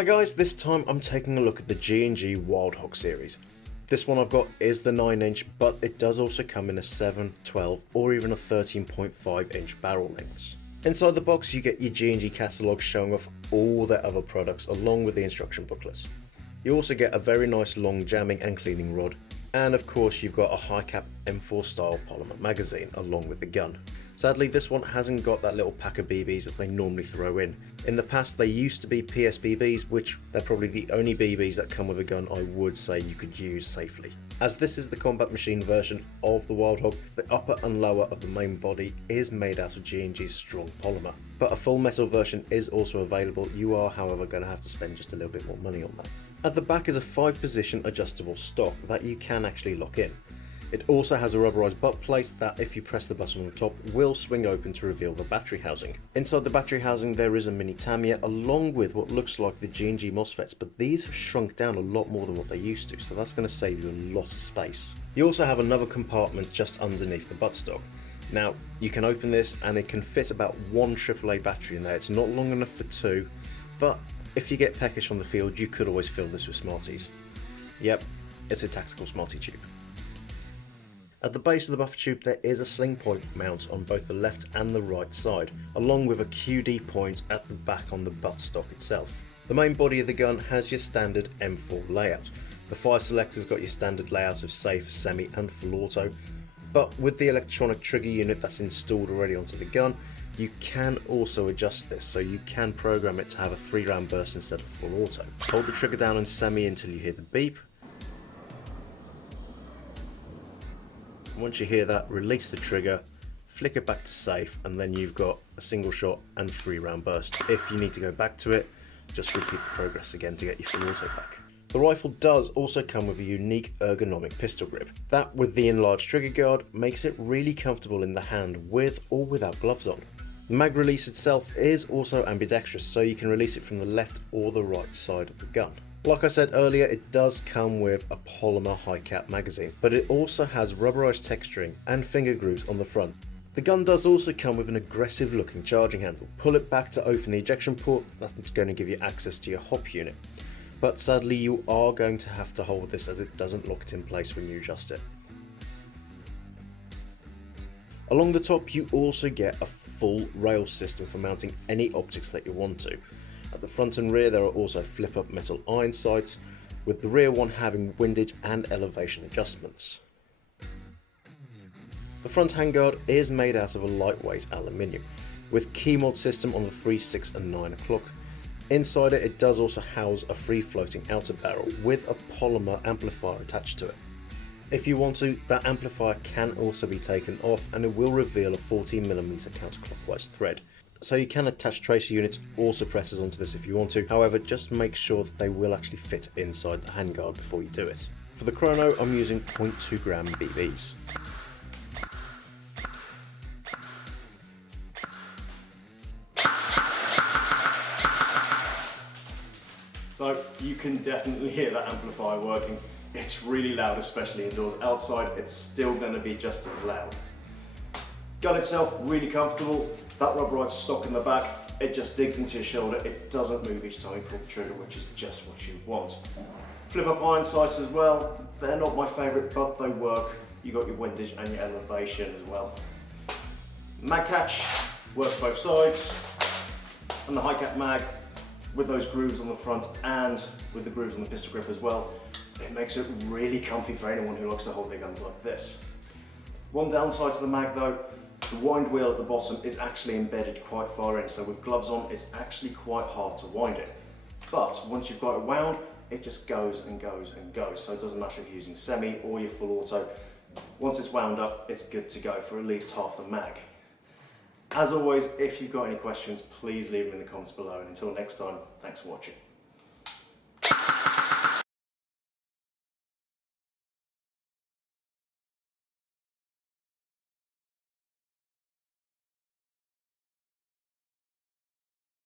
Hi guys, this time I'm taking a look at the G&G Wild series. This one I've got is the 9-inch, but it does also come in a 7, 12 or even a 13.5 inch barrel lengths. Inside the box you get your G&G catalogue showing off all their other products along with the instruction booklets. You also get a very nice long jamming and cleaning rod, and of course you've got a high cap M4 style polymer magazine along with the gun. Sadly, this one hasn't got that little pack of BBs that they normally throw in. In the past they used to be PSBBs, which they're probably the only BBs that come with a gun I would say you could use safely. As this is the combat machine version of the Wild Hog, the upper and lower of the main body is made out of G&G's strong polymer. But a full metal version is also available. You are however going to have to spend just a little bit more money on that. At the back is a 5-position adjustable stock that you can actually lock in. It also has a rubberized butt plate that, if you press the button on the top, will swing open to reveal the battery housing. Inside the battery housing there is a mini Tamiya along with what looks like the G&G MOSFETs, but these have shrunk down a lot more than what they used to, so that's going to save you a lot of space. You also have another compartment just underneath the buttstock. Now you can open this and it can fit about one AAA battery in there. It's not long enough for two, but if you get peckish on the field you could always fill this with Smarties. Yep, it's a tactical Smartie tube. At the base of the buffer tube there is a sling point mount on both the left and the right side, along with a QD point at the back on the buttstock itself. The main body of the gun has your standard M4 layout. The fire selector's got your standard layouts of safe, semi and full auto, but with the electronic trigger unit that's installed already onto the gun, you can also adjust this, so you can program it to have a 3-round burst instead of full auto. Hold the trigger down on semi until you hear the beep. Once you hear that, release the trigger, flick it back to safe, and then you've got a single shot and 3-round burst. If you need to go back to it, just repeat the progress again to get your full auto back. The rifle does also come with a unique ergonomic pistol grip. That, with the enlarged trigger guard, makes it really comfortable in the hand with or without gloves on. The mag release itself is also ambidextrous, so you can release it from the left or the right side of the gun. Like I said earlier, it does come with a polymer high cap magazine, but it also has rubberized texturing and finger grooves on the front. The gun does also come with an aggressive looking charging handle. Pull it back to open the ejection port, that's going to give you access to your hop unit. But sadly you are going to have to hold this as it doesn't lock it in place when you adjust it. Along the top you also get a full rail system for mounting any optics that you want to. At the front and rear there are also flip up metal iron sights, with the rear one having windage and elevation adjustments. The front handguard is made out of a lightweight aluminium, with key mod system on the 3, 6 and 9 o'clock. Inside it does also house a free floating outer barrel with a polymer amplifier attached to it. If you want to, that amplifier can also be taken off and it will reveal a 14mm counterclockwise thread. So you can attach tracer units or suppressors onto this if you want to, however just make sure that they will actually fit inside the handguard before you do it. For the Chrono I'm using 0.2 gram BBs. So you can definitely hear that amplifier working. It's really loud, especially indoors. Outside it's still going to be just as loud. Gun itself really comfortable. That rubberized stock in the back, it just digs into your shoulder. It doesn't move each time you pull the trigger, which is just what you want. Flip up iron sights as well. They're not my favourite, but they work. You got your windage and your elevation as well. Mag catch works both sides, and the high cap mag with those grooves on the front and with the grooves on the pistol grip as well. It makes it really comfy for anyone who likes to hold their guns like this. One downside to the mag though, the wind wheel at the bottom is actually embedded quite far in, so with gloves on it's actually quite hard to wind it. But once you've got it wound, it just goes and goes and goes, so it doesn't matter if you're using semi or your full auto. Once it's wound up, it's good to go for at least half the mag. As always, if you've got any questions, please leave them in the comments below, and until next time, thanks for watching.